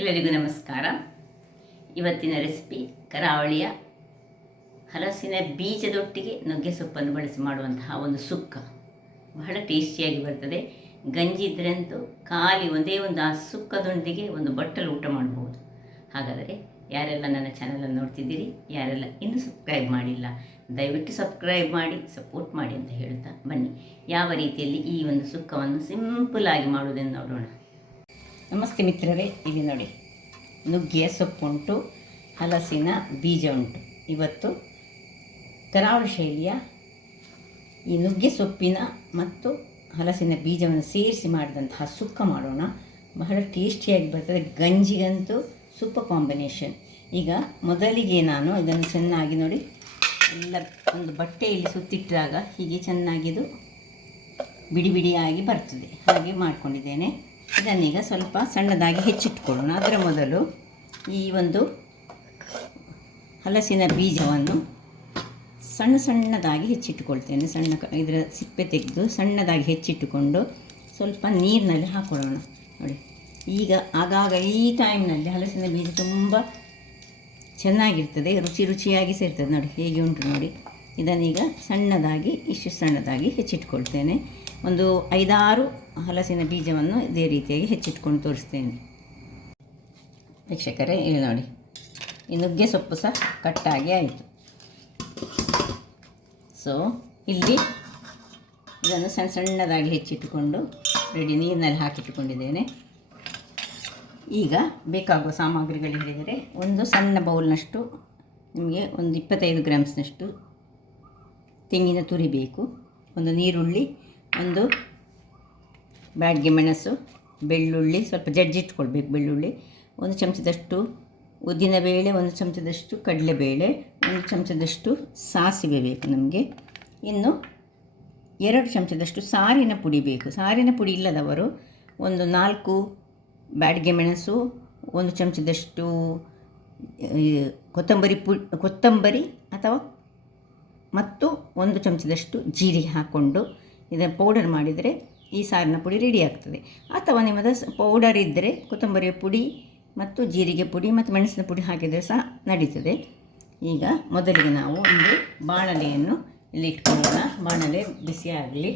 ಎಲ್ಲರಿಗೂ ನಮಸ್ಕಾರ. ಇವತ್ತಿನ ರೆಸಿಪಿ ಕರಾವಳಿಯ ಹಲಸಿನ ಬೀಜದೊಟ್ಟಿಗೆ ನುಗ್ಗೆ ಸೊಪ್ಪನ್ನು ಬಳಸಿ ಮಾಡುವಂತಹ ಒಂದು ಸುಕ್ಕ. ಬಹಳ ಟೇಸ್ಟಿಯಾಗಿ ಬರ್ತದೆ. ಗಂಜಿ ಇದ್ರಂತೂ ಖಾಲಿ ಒಂದೇ ಒಂದು ಆ ಸುಕ್ಕದೊಂದಿಗೆ ಒಂದು ಬಟ್ಟಲು ಊಟ ಮಾಡ್ಬೋದು. ಹಾಗಾದರೆ ಯಾರೆಲ್ಲ ನನ್ನ ಚಾನಲನ್ನು ನೋಡ್ತಿದ್ದೀರಿ, ಯಾರೆಲ್ಲ ಇನ್ನೂ ಸಬ್ಸ್ಕ್ರೈಬ್ ಮಾಡಿಲ್ಲ, ದಯವಿಟ್ಟು ಸಬ್ಸ್ಕ್ರೈಬ್ ಮಾಡಿ ಸಪೋರ್ಟ್ ಮಾಡಿ ಅಂತ ಹೇಳ್ತಾ ಬನ್ನಿ ಯಾವ ರೀತಿಯಲ್ಲಿ ಈ ಒಂದು ಸುಕ್ಕವನ್ನು ಸಿಂಪಲಾಗಿ ಮಾಡುವುದನ್ನು ನೋಡೋಣ. ನಮಸ್ತೆ ಮಿತ್ರರೇ, ಇಲ್ಲಿ ನೋಡಿ ನುಗ್ಗೆಯ ಸೊಪ್ಪುಂಟು, ಹಲಸಿನ ಬೀಜ ಉಂಟು. ಇವತ್ತು ಕರಾವಳಿ ಶೈಲಿಯ ಈ ನುಗ್ಗೆ ಸೊಪ್ಪಿನ ಮತ್ತು ಹಲಸಿನ ಬೀಜವನ್ನು ಸೇರಿಸಿ ಮಾಡಿದಂತಹ ಸುಕ್ಕ ಮಾಡೋಣ. ಬಹಳ ಟೇಸ್ಟಿಯಾಗಿ ಬರ್ತದೆ. ಗಂಜಿಗಂತೂ ಸೂಪರ್ ಕಾಂಬಿನೇಷನ್. ಈಗ ಮೊದಲಿಗೆ ನಾನು ಇದನ್ನು ಚೆನ್ನಾಗಿ ನೋಡಿ ಎಲ್ಲ ಒಂದು ಬಟ್ಟೆಯಲ್ಲಿ ಸುತ್ತಿಟ್ಟಾಗ ಹೀಗೆ ಚೆನ್ನಾಗಿದು ಬಿಡಿ ಬಿಡಿಯಾಗಿ ಬರ್ತದೆ. ಹಾಗೆ ಮಾಡಿಕೊಂಡಿದ್ದೇನೆ. ಇದನ್ನೀಗ ಸ್ವಲ್ಪ ಸಣ್ಣದಾಗಿ ಹೆಚ್ಚಿಟ್ಕೊಳ್ಳೋಣ. ಅದರ ಮೊದಲು ಈ ಒಂದು ಹಲಸಿನ ಬೀಜವನ್ನು ಸಣ್ಣದಾಗಿ ಹೆಚ್ಚಿಟ್ಟುಕೊಳ್ತೇನೆ. ಇದರ ಸಿಪ್ಪೆ ತೆಗೆದು ಸಣ್ಣದಾಗಿ ಹೆಚ್ಚಿಟ್ಟುಕೊಂಡು ಸ್ವಲ್ಪ ನೀರಿನಲ್ಲಿ ಹಾಕೊಳ್ಳೋಣ. ನೋಡಿ, ಈಗ ಆಗಾಗ ಈ ಟೈಮ್ನಲ್ಲಿ ಹಲಸಿನ ಬೀಜ ತುಂಬ ಚೆನ್ನಾಗಿರ್ತದೆ, ರುಚಿಯಾಗಿ ಸೇರ್ತದೆ. ನೋಡಿ ಹೇಗೆ ಉಂಟು ನೋಡಿ. ಇದನ್ನೀಗ ಇಷ್ಟು ಸಣ್ಣದಾಗಿ ಹೆಚ್ಚಿಟ್ಕೊಳ್ತೇನೆ. ಒಂದು 5-6 ಹಲಸಿನ ಬೀಜವನ್ನು ಇದೇ ರೀತಿಯಾಗಿ ಹೆಚ್ಚಿಟ್ಕೊಂಡು ತೋರಿಸ್ತೇನೆ. ವೀಕ್ಷಕರೇ, ಇಲ್ಲಿ ನೋಡಿ ಈ ನುಗ್ಗೆ ಸೊಪ್ಪು ಸಹ ಕಟ್ಟಾಗಿ ಆಯಿತು. ಸೊ ಇಲ್ಲಿ ಇದನ್ನು ಸಣ್ಣದಾಗಿ ಹೆಚ್ಚಿಟ್ಟುಕೊಂಡು ರೆಡಿ ನೀರಿನಲ್ಲಿ ಹಾಕಿಟ್ಟುಕೊಂಡಿದ್ದೇನೆ. ಈಗ ಬೇಕಾಗುವ ಸಾಮಗ್ರಿಗಳು ಹೇಳಿದರೆ, ಒಂದು ಸಣ್ಣ ಬೌಲ್ನಷ್ಟು ನಿಮಗೆ ಒಂದು 25 ಗ್ರಾಮ್ಸ್ನಷ್ಟು ತೆಂಗಿನ ತುರಿ ಬೇಕು, ಒಂದು ನೀರುಳ್ಳಿ, ಒಂದು ಬ್ಯಾಡ್ಗೆ ಮೆಣಸು, ಬೆಳ್ಳುಳ್ಳಿ ಸ್ವಲ್ಪ ಜಜ್ಜಿಟ್ಕೊಳ್ಬೇಕು ಬೆಳ್ಳುಳ್ಳಿ, 1 ಚಮಚದಷ್ಟು ಉದ್ದಿನಬೇಳೆ, 1 ಚಮಚದಷ್ಟು ಕಡಲೆಬೇಳೆ, 1 ಚಮಚದಷ್ಟು ಸಾಸಿವೆ ಬೇಕು ನಮಗೆ. ಇನ್ನು 2 ಚಮಚದಷ್ಟು ಸಾರಿನ ಪುಡಿ ಬೇಕು. ಸಾರಿನ ಪುಡಿ ಇಲ್ಲದವರು ಒಂದು 4 ಬ್ಯಾಡ್ಗೆ ಮೆಣಸು, 1 ಚಮಚದಷ್ಟು ಕೊತ್ತಂಬರಿ ಅಥವಾ ಮತ್ತು 1 ಚಮಚದಷ್ಟು ಜೀರಿಗೆ ಹಾಕ್ಕೊಂಡು ಇದನ್ನು ಪೌಡರ್ ಮಾಡಿದರೆ ಈ ಸಾರಿನ ಪುಡಿ ರೆಡಿ ಆಗ್ತದೆ. ಅಥವಾ ನಿಮ್ಮದು ಪೌಡರ್ ಇದ್ದರೆ ಕೊತ್ತಂಬರಿಯ ಪುಡಿ ಮತ್ತು ಜೀರಿಗೆ ಪುಡಿ ಮತ್ತು ಮೆಣಸಿನ ಪುಡಿ ಹಾಕಿದರೆ ಸಹ ನಡೀತದೆ. ಈಗ ಮೊದಲಿಗೆ ನಾವು ಒಂದು ಬಾಣಲೆಯನ್ನು ಇಲ್ಲಿ ಇಟ್ಕೊಳ್ಳೋಣ. ಬಾಣಲೆ ಬಿಸಿ ಆಗಲಿ,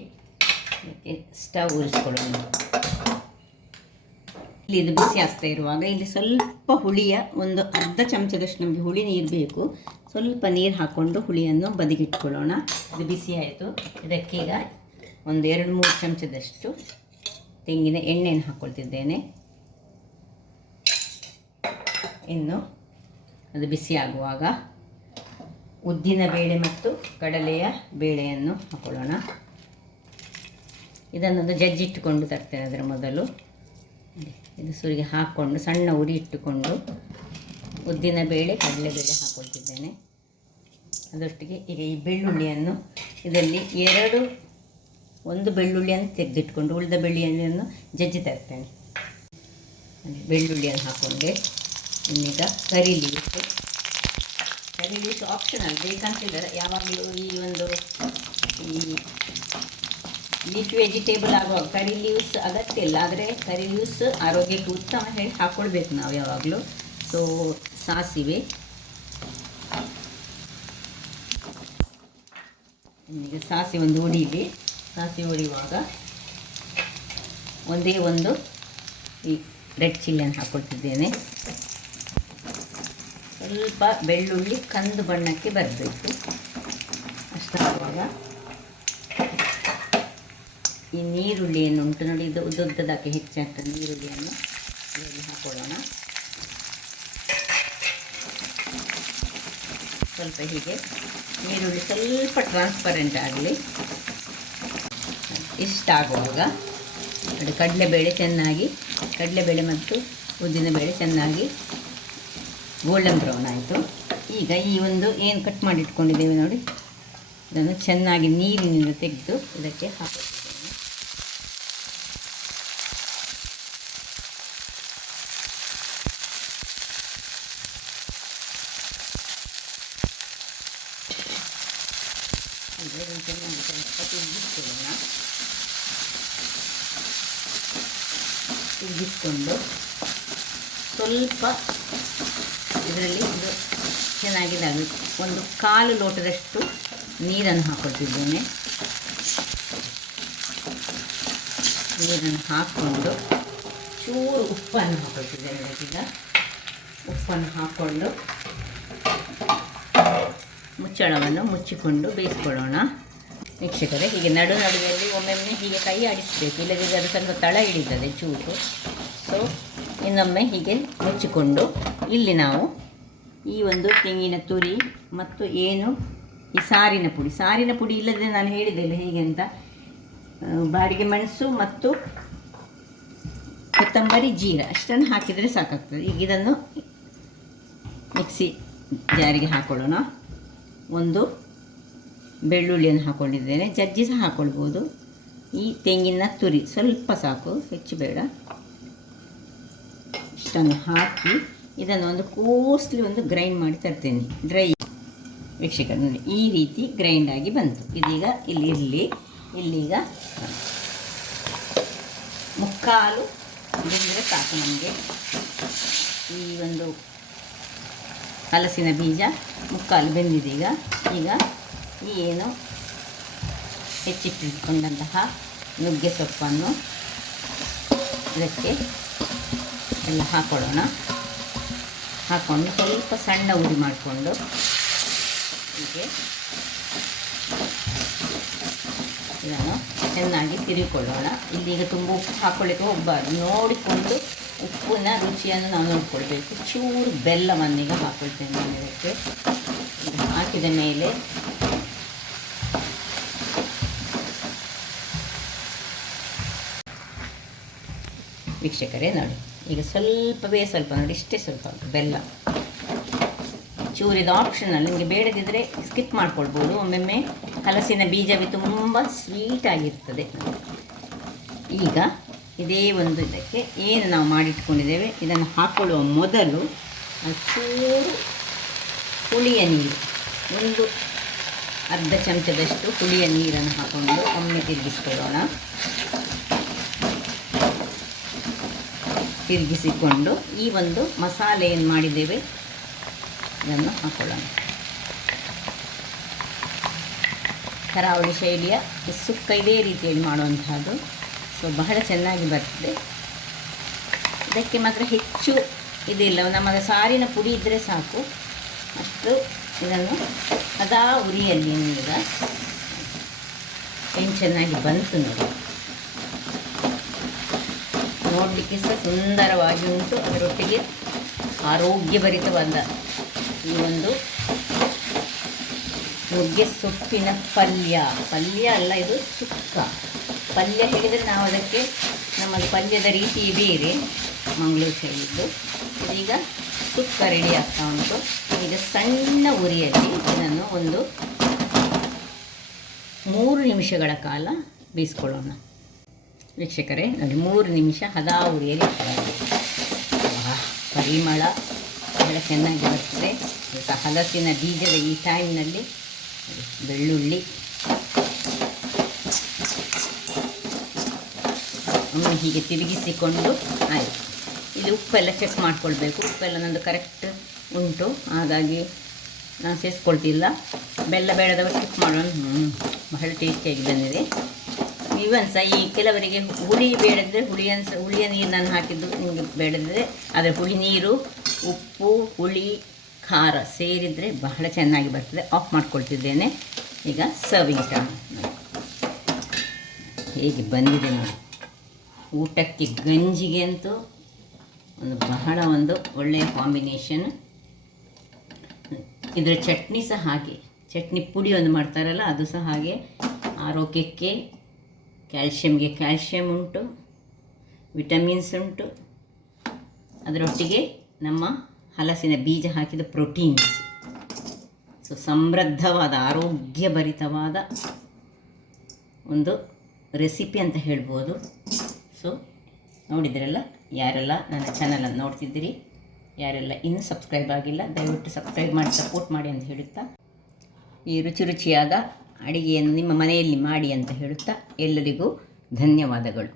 ಸ್ಟವ್ ಉರಿಸ್ಕೊಳ್ಳೋಣ. ಇಲ್ಲಿ ಇದು ಬಿಸಿ ಆಗ್ತಾ ಇರುವಾಗ ಇಲ್ಲಿ ಸ್ವಲ್ಪ ಹುಳಿಯ ಒಂದು ಅರ್ಧ ಚಮಚದಷ್ಟು ನಮಗೆ ಹುಳಿ ನೀರು ಬೇಕು. ಸ್ವಲ್ಪ ನೀರು ಹಾಕ್ಕೊಂಡು ಹುಳಿಯನ್ನು ಬದಿಗಿಟ್ಕೊಳ್ಳೋಣ. ಇದು ಬಿಸಿ ಆಯಿತು. ಇದಕ್ಕೀಗ ಒಂದು 2-3 ಚಮಚದಷ್ಟು ತೆಂಗಿನ ಎಣ್ಣೆಯನ್ನು ಹಾಕ್ಕೊಳ್ತಿದ್ದೇನೆ. ಇನ್ನು ಅದು ಬಿಸಿ ಆಗುವಾಗ ಉದ್ದಿನ ಬೇಳೆ ಮತ್ತು ಕಡಲೆಯ ಬೇಳೆಯನ್ನು ಹಾಕ್ಕೊಳ್ಳೋಣ. ಇದನ್ನೊಂದು ಜಜ್ಜಿಟ್ಟುಕೊಂಡು ತರ್ತೇನೆ. ಅದರ ಮೊದಲು ಇದು ಸುರಿಗೆ ಹಾಕ್ಕೊಂಡು ಸಣ್ಣ ಉರಿ ಇಟ್ಟುಕೊಂಡು ಉದ್ದಿನ ಬೇಳೆ ಕಡಲೆಬೇಳೆ ಹಾಕ್ಕೊಳ್ತಿದ್ದೇನೆ. ಅದರೊಟ್ಟಿಗೆ ಈಗ ಈ ಬೆಳ್ಳುಳ್ಳಿಯನ್ನು ಇದರಲ್ಲಿ ಒಂದು ಬೆಳ್ಳುಳ್ಳಿಯನ್ನು ತೆಗೆದಿಟ್ಕೊಂಡು ಉಳಿದ ಬೆಳ್ಳುಳ್ಳಿಯನ್ನು ಜಜ್ಜಿ ತರ್ತೇನೆ. ಬೆಳ್ಳುಳ್ಳಿಯನ್ನು ಹಾಕ್ಕೊಂಡೆ. ಇನ್ನೀಗ ಕರಿ ಲೀವ್ಸ್ ಆಪ್ಷನಲ್, ಬೇಕಂತಿಲ್ಲ. ಯಾವಾಗಲೂ ಈ ಲೀಫ್ ವೆಜಿಟೇಬಲ್ ಆಗುವಾಗ ಕರಿ ಲೀವ್ಸ್ ಅಗತ್ಯ ಇಲ್ಲ, ಆದರೆ ಕರಿ ಲೀವ್ಸ್ ಆರೋಗ್ಯಕ್ಕೆ ಉತ್ತಮ ಹೇಳಿ ಹಾಕ್ಕೊಳ್ಬೇಕು ನಾವು ಯಾವಾಗಲೂ. ಸೊ ಸಾಸಿವೆ, ಈಗ ಸಾಸಿವೆ ಒಂದು ಉಡೀಲಿ. ಸಾಸಿವೆ ಉರಿಯುವಾಗ ಒಂದೇ ಒಂದು ಈ ರೆಡ್ ಚಿಲ್ಲಿಯನ್ನು ಹಾಕ್ಕೊಳ್ತಿದ್ದೇನೆ. ಸ್ವಲ್ಪ ಬೆಳ್ಳುಳ್ಳಿ ಕಂದು ಬಣ್ಣಕ್ಕೆ ಬರಬೇಕು. ಅಷ್ಟಾಗುವಾಗ ಈ ನೀರುಳ್ಳಿಯನ್ನು ಉಂಟು ನೋಡಿ, ಇದು ಉದ್ದದಕ್ಕೆ ಹೆಚ್ಚಾಗ್ತದೆ. ನೀರುಳ್ಳಿಯನ್ನು ಇದರಲ್ಲಿ ಹಾಕೊಳ್ಳೋಣ. ಸ್ವಲ್ಪ ಹೀಗೆ ನೀರುಳ್ಳಿ ಸ್ವಲ್ಪ ಟ್ರಾನ್ಸ್ಪರೆಂಟ್ ಆಗಲಿ. ಇಷ್ಟಾಗುವಾಗ ಅದು ಕಡಲೆಬೇಳೆ ಮತ್ತು ಉದ್ದಿನಬೇಳೆ ಚೆನ್ನಾಗಿ ಗೋಲ್ಡನ್ ಬ್ರೌನ್ ಆಯಿತು. ಈಗ ಈ ಒಂದು ಏನು ಕಟ್ ಮಾಡಿ ಇಟ್ಕೊಂಡಿದ್ದೇವೆ ನೋಡಿ, ಇದನ್ನು ಚೆನ್ನಾಗಿ ನೀರಿನಿಂದ ತೆಗೆದು ಇದಕ್ಕೆ ಹಾಕುತ್ತೇವೆ. ಚೆನ್ನಾಗಿ ಸ್ವಲ್ಪ ತಿರುಗಿಸ್ಕೊಳ್ಳೋಣ. ತಿರುಗಿಸ್ಕೊಂಡು ಸ್ವಲ್ಪ ಇದರಲ್ಲಿ ಇದು ಚೆನ್ನಾಗಿದ್ದಾಗಿ ಒಂದು 1/4 ಲೋಟದಷ್ಟು ನೀರನ್ನು ಹಾಕ್ಕೊಳ್ತಿದ್ದೇನೆ. ನೀರನ್ನು ಹಾಕ್ಕೊಂಡು ಚೂರು ಉಪ್ಪನ್ನು ಹಾಕ್ಕೊಳ್ತಿದ್ದೇನೆ. ಈಗ ಉಪ್ಪನ್ನು ಹಾಕ್ಕೊಂಡು ಮುಚ್ಚಳವನ್ನು ಮುಚ್ಚಿಕೊಂಡು ಬೇಯಿಸ್ಕೊಳ್ಳೋಣ. ವೀಕ್ಷಕರೇ, ಹೀಗೆ ನಡುವೆಯಲ್ಲಿ ಒಮ್ಮೊಮ್ಮೆ ಹೀಗೆ ಕೈ ಆಡಿಸಬೇಕು, ಇಲ್ಲದಿದ್ದರೆ ಅದು ಸ್ವಲ್ಪ ತಳ ಹಿಡಿತದೆ ಚೂರು. ಸೊ ಇನ್ನೊಮ್ಮೆ ಹೀಗೆ ಮುಚ್ಚಿಕೊಂಡು ಇಲ್ಲಿ ನಾವು ಈ ಒಂದು ತೆಂಗಿನ ತುರಿ ಮತ್ತು ಏನು ಈ ಸಾರಿನ ಪುಡಿ ಇಲ್ಲದೆ ನಾನು ಹೇಳಿದ್ದೆಲ್ಲ ಹೇಗೆ ಅಂತ, ಬಾಡಿಗೆ ಮೆಣಸು ಮತ್ತು ಕೊತ್ತಂಬರಿ ಜೀರ ಅಷ್ಟನ್ನು ಹಾಕಿದರೆ ಸಾಕಾಗ್ತದೆ. ಈಗ ಇದನ್ನು ಮಿಕ್ಸಿ ಜಾರಿಗೆ ಹಾಕ್ಕೊಳ್ಳೋಣ. ಒಂದು ಬೆಳ್ಳುಳ್ಳಿಯನ್ನು ಹಾಕ್ಕೊಂಡಿದ್ದೇನೆ, ಜಜ್ಜಿ ಸಹ ಹಾಕ್ಕೊಳ್ಬೋದು. ಈ ತೆಂಗಿನ ತುರಿ ಸ್ವಲ್ಪ ಸಾಕು, ಹೆಚ್ಚು ಬೇಡ. ಇಷ್ಟನ್ನು ಹಾಕಿ ಇದನ್ನು ಒಂದು ಕೋಸ್ಟ್ಲಿ ಒಂದು ಗ್ರೈಂಡ್ ಮಾಡಿ ತರ್ತೇನೆ, ಡ್ರೈ. ವೀಕ್ಷಕರು ನೋಡಿ, ಈ ರೀತಿ ಗ್ರೈಂಡ್ ಆಗಿ ಬಂತು. ಇದೀಗ ಇಲ್ಲಿ ಇರಲಿ. ಇಲ್ಲೀಗ 3/4 ಬೆಂದರೆ ಸಾಕು ನಮಗೆ. ಈ ಒಂದು ಹಲಸಿನ ಬೀಜ 3/4 ಬೆಂದಿದೆ. ಈಗ ಈ ಏನು ಹೆಚ್ಚಿಟ್ಟುಕೊಂಡಂತಹ ನುಗ್ಗೆ ಸೊಪ್ಪನ್ನು ಇದಕ್ಕೆ ಎಲ್ಲ ಹಾಕ್ಕೊಳ್ಳೋಣ. ಹಾಕ್ಕೊಂಡು ಸ್ವಲ್ಪ ಸಣ್ಣ ಉರಿ ಮಾಡಿಕೊಂಡು ಹೀಗೆ ಇದನ್ನು ಚೆನ್ನಾಗಿ ತಿರುಗಿಕೊಳ್ಳೋಣ. ಇಲ್ಲೀಗ ತುಂಬ ಉಪ್ಪು ಹಾಕ್ಕೊಳ್ಳಿಕ್ಕೆ ಹೋಗಬಾರ್ದು, ನೋಡಿಕೊಂಡು ಉಪ್ಪಿನ ರುಚಿಯನ್ನು ನಾವು ನೋಡಿಕೊಳ್ಬೇಕು. ಚೂರು ಬೆಲ್ಲವನ್ನೀಗ ಹಾಕ್ಕೊಳ್ತೇನೆ ನಾನು ಇದಕ್ಕೆ. ಇದು ಹಾಕಿದ ಮೇಲೆ ವೀಕ್ಷಕರೇ ನೋಡಿ, ಈಗ ಸ್ವಲ್ಪ ನೋಡಿ, ಇಷ್ಟೇ ಸ್ವಲ್ಪ ಬೆಲ್ಲ ಚೂರಿದ ಆಪ್ಷನಲ್, ನಿಮಗೆ ಬೇಡದಿದ್ದರೆ ಸ್ಕಿಪ್ ಮಾಡ್ಕೊಳ್ಬೋದು. ಒಮ್ಮೊಮ್ಮೆ ಹಲಸಿನ ಬೀಜವೇ ತುಂಬ ಸ್ವೀಟಾಗಿರ್ತದೆ. ಈಗ ಇದೇ ಒಂದು ಇದಕ್ಕೆ ಏನು ನಾವು ಮಾಡಿಟ್ಕೊಂಡಿದ್ದೇವೆ ಇದನ್ನು ಹಾಕ್ಕೊಳ್ಳುವ ಮೊದಲು ಚೂರು ಹುಳಿಯ ನೀರು, ಒಂದು ಅರ್ಧ ಚಮಚದಷ್ಟು ಹುಳಿಯ ನೀರನ್ನು ಹಾಕ್ಕೊಂಡು ಒಮ್ಮೆ ತಿರುಗಿಸ್ಕೊಳ್ಳೋಣ. ತಿರುಗಿಸಿಕೊಂಡು ಈ ಒಂದು ಮಸಾಲೆ ಏನು ಮಾಡಿದ್ದೇವೆ ಇದನ್ನು ಹಾಕ್ಕೊಳ್ಳೋಣ. ಕರಾವಳಿ ಶೈಲಿಯ ಸುಕ್ಕ ಇದೇ ರೀತಿಯಲ್ಲಿ ಮಾಡುವಂತಹದ್ದು. ಸೊ ಬಹಳ ಚೆನ್ನಾಗಿ ಬರ್ತದೆ. ಇದಕ್ಕೆ ಮಾತ್ರ ಹೆಚ್ಚು ಇದಿಲ್ಲ, ನಮ್ಮ ಸಾರಿನ ಪುಡಿ ಇದ್ದರೆ ಸಾಕು. ಅಷ್ಟು ಇದನ್ನು ಅದಾ ಉರಿಯಲ್ಲಿ ಈಗ ಏನು ಚೆನ್ನಾಗಿ ಬಂತು ನೋಡಿ. ನೋಡಲಿಕ್ಕೆ ಸಹ ಸುಂದರವಾಗಿ ಉಂಟು. ಅದರೊಟ್ಟಿಗೆ ಆರೋಗ್ಯಭರಿತವಾದ ಈ ಒಂದು ನುಗ್ಗೆ ಸೊಪ್ಪಿನ ಪಲ್ಯ ಅಲ್ಲ, ಇದು ಸುಕ್ಕ. ಪಲ್ಯ ಹೇಳಿದರೆ ನಾವು ಅದಕ್ಕೆ ನಮ್ಮದು ಪಲ್ಯದ ರೀತಿ ಬೇರೆ, ಮಂಗಳೂರು ಶೈಲಿದ್ದು. ಇದೀಗ ಸುಕ್ಕ ರೆಡಿ ಆಗ್ತಾ ಉಂಟು. ಈಗ ಸಣ್ಣ ಉರಿಯಲ್ಲಿ ಇದನ್ನು ಒಂದು 3 ನಿಮಿಷಗಳ ಕಾಲ ಬೇಯಿಸ್ಕೊಳ್ಳೋಣ. ವೀಕ್ಷಕರೇ ನೋಡಿ, 3 ನಿಮಿಷ ಹದಾ ಉರಿಯಲ್ಲಿ ಪರಿಮಳ ಬಹಳ ಚೆನ್ನಾಗಿ ಬರ್ತದೆ. ಈಗ ಹಲಸಿನ ಬೀಜದ ಈ ಟೈಮ್ನಲ್ಲಿ ಬೆಳ್ಳುಳ್ಳಿ ಒಮ್ಮೆ ಹೀಗೆ ತಿರುಗಿಸಿಕೊಂಡು ಆಯಿತು. ಇಲ್ಲಿ ಉಪ್ಪೆಲ್ಲ ಚೆಕ್ ಮಾಡ್ಕೊಳ್ಬೇಕು. ಉಪ್ಪೆಲ್ಲ ನಂದು ಕರೆಕ್ಟ್ ಉಂಟು, ಹಾಗಾಗಿ ನಾನು ಸೇರಿಸ್ಕೊಳ್ತಿಲ್ಲ. ಬೆಲ್ಲ ಬೇಡದವರು ಚೆಕ್ ಮಾಡೋಣ. ಬಹಳ ಟೇಸ್ಟಿಯಾಗಿ ಬಂದಿದೆ. ಇವನ್ ಸಹ ಈ ಕೆಲವರಿಗೆ ಹುಳಿ ಬೇಡದಿದ್ದರೆ ಹುಳಿಯ ನೀರು ನಾನು ಹಾಕಿದ್ದು ನಿಮಗೆ ಬೇಡದಿದ್ದರೆ ಅದರ ಹುಳಿ ನೀರು, ಉಪ್ಪು, ಹುಳಿ, ಖಾರ ಸೇರಿದರೆ ಬಹಳ ಚೆನ್ನಾಗಿ ಬರ್ತದೆ. ಆಫ್ ಮಾಡ್ಕೊಳ್ತಿದ್ದೇನೆ. ಈಗ ಸರ್ವಿಂಗ್ ಟೈಮ್ ಹೇಗೆ ಬಂದಿದೆ ನೋಡಿ. ಊಟಕ್ಕೆ ಗಂಜಿಗೆ ಅಂತೂ ಬಹಳ ಒಳ್ಳೆಯ ಕಾಂಬಿನೇಷನ್. ಇದರ ಚಟ್ನಿ ಸಹ ಹಾಗೆ, ಚಟ್ನಿ ಪುಡಿ ಒಂದು ಮಾಡ್ತಾರಲ್ಲ ಅದು ಸಹ ಹಾಗೆ. ಆರೋಗ್ಯಕ್ಕೆ ಕ್ಯಾಲ್ಶಿಯಮ್ಗೆ ಕ್ಯಾಲ್ಶಿಯಮ್ ಉಂಟು, ವಿಟಮಿನ್ಸ್ ಉಂಟು. ಅದರೊಟ್ಟಿಗೆ ನಮ್ಮ ಹಲಸಿನ ಬೀಜ ಹಾಕಿದ ಪ್ರೋಟೀನ್ಸ್. ಸೊ ಸಮೃದ್ಧವಾದ ಆರೋಗ್ಯಭರಿತವಾದ ಒಂದು ರೆಸಿಪಿ ಅಂತ ಹೇಳ್ಬೋದು. ಸೊ ನೋಡಿದ್ರಲ್ಲ, ಯಾರೆಲ್ಲ ನನ್ನ ಚಾನಲನ್ನು ನೋಡ್ತಿದ್ದೀರಿ, ಯಾರೆಲ್ಲ ಇನ್ನೂ ಸಬ್ಸ್ಕ್ರೈಬ್ ಆಗಿಲ್ಲ ದಯವಿಟ್ಟು ಸಬ್ಸ್ಕ್ರೈಬ್ ಮಾಡಿ ಸಪೋರ್ಟ್ ಮಾಡಿ ಅಂತ ಹೇಳುತ್ತಾ, ಈ ರುಚಿಯಾದ ಅಡಿಗೆಯನ್ನು ನಿಮ್ಮ ಮನೆಯಲ್ಲಿ ಮಾಡಿ ಅಂತ ಹೇಳುತ್ತಾ ಎಲ್ಲರಿಗೂ ಧನ್ಯವಾದಗಳು.